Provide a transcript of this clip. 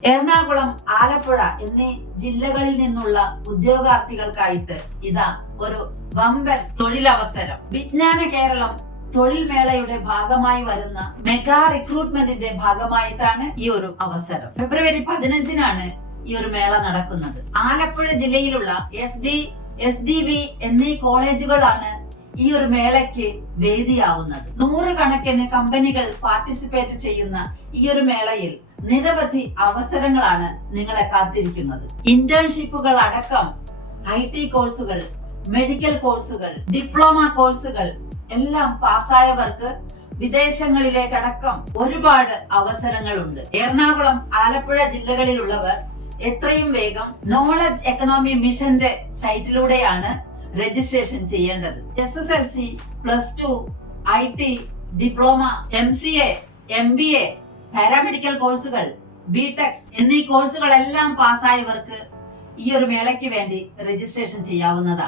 എറണാകുളം, ആലപ്പുഴ എന്നീ ജില്ലകളിൽ നിന്നുള്ള ഉദ്യോഗാർത്ഥികൾക്കായിട്ട് ഇതാ ഒരു വമ്പൻ തൊഴിലവസരം. വിജ്ഞാന കേരളം തൊഴിൽ മേളയുടെ ഭാഗമായി വരുന്ന മെഗാ റിക്രൂട്ട്മെന്റിന്റെ ഭാഗമായിട്ടാണ് ഈ ഒരു അവസരം. ഫെബ്രുവരി 15-നാണ് ഈ ഒരു മേള നടക്കുന്നത്. ആലപ്പുഴ ജില്ലയിലുള്ള SDV എന്നീ കോളേജുകളാണ് ഈ ഒരു മേളയ്ക്ക് വേദിയാവുന്നത്. 100 കണക്കിന് കമ്പനികൾ പാർട്ടിസിപ്പേറ്റ് ചെയ്യുന്ന ഈ ഒരു മേളയിൽ നിരവധി അവസരങ്ങളാണ് നിങ്ങളെ കാത്തിരിക്കുന്നത്. ഇന്റേൺഷിപ്പുകൾ അടക്കം IT കോഴ്സുകൾ, മെഡിക്കൽ കോഴ്സുകൾ, ഡിപ്ലോമ കോഴ്സുകൾ എല്ലാം പാസ്സായവർക്ക് വിദേശങ്ങളിലേക്കടക്കം ഒരുപാട് അവസരങ്ങളുണ്ട്. എറണാകുളം, ആലപ്പുഴ ജില്ലകളിലുള്ളവർ എത്രയും വേഗം നോളജ് എക്കണോമി മിഷന്റെ സൈറ്റിലൂടെയാണ് രജിസ്ട്രേഷൻ ചെയ്യേണ്ടത്. SSLC, +2, IT, diploma, MCA, MBA, paramedical കോഴ്സുകൾ, BTech എന്നീ കോഴ്സുകളെല്ലാം പാസ്സായവർക്ക് ഈ ഒരു മേളയ്ക്ക് വേണ്ടി രജിസ്ട്രേഷൻ ചെയ്യാവുന്നതാണ്.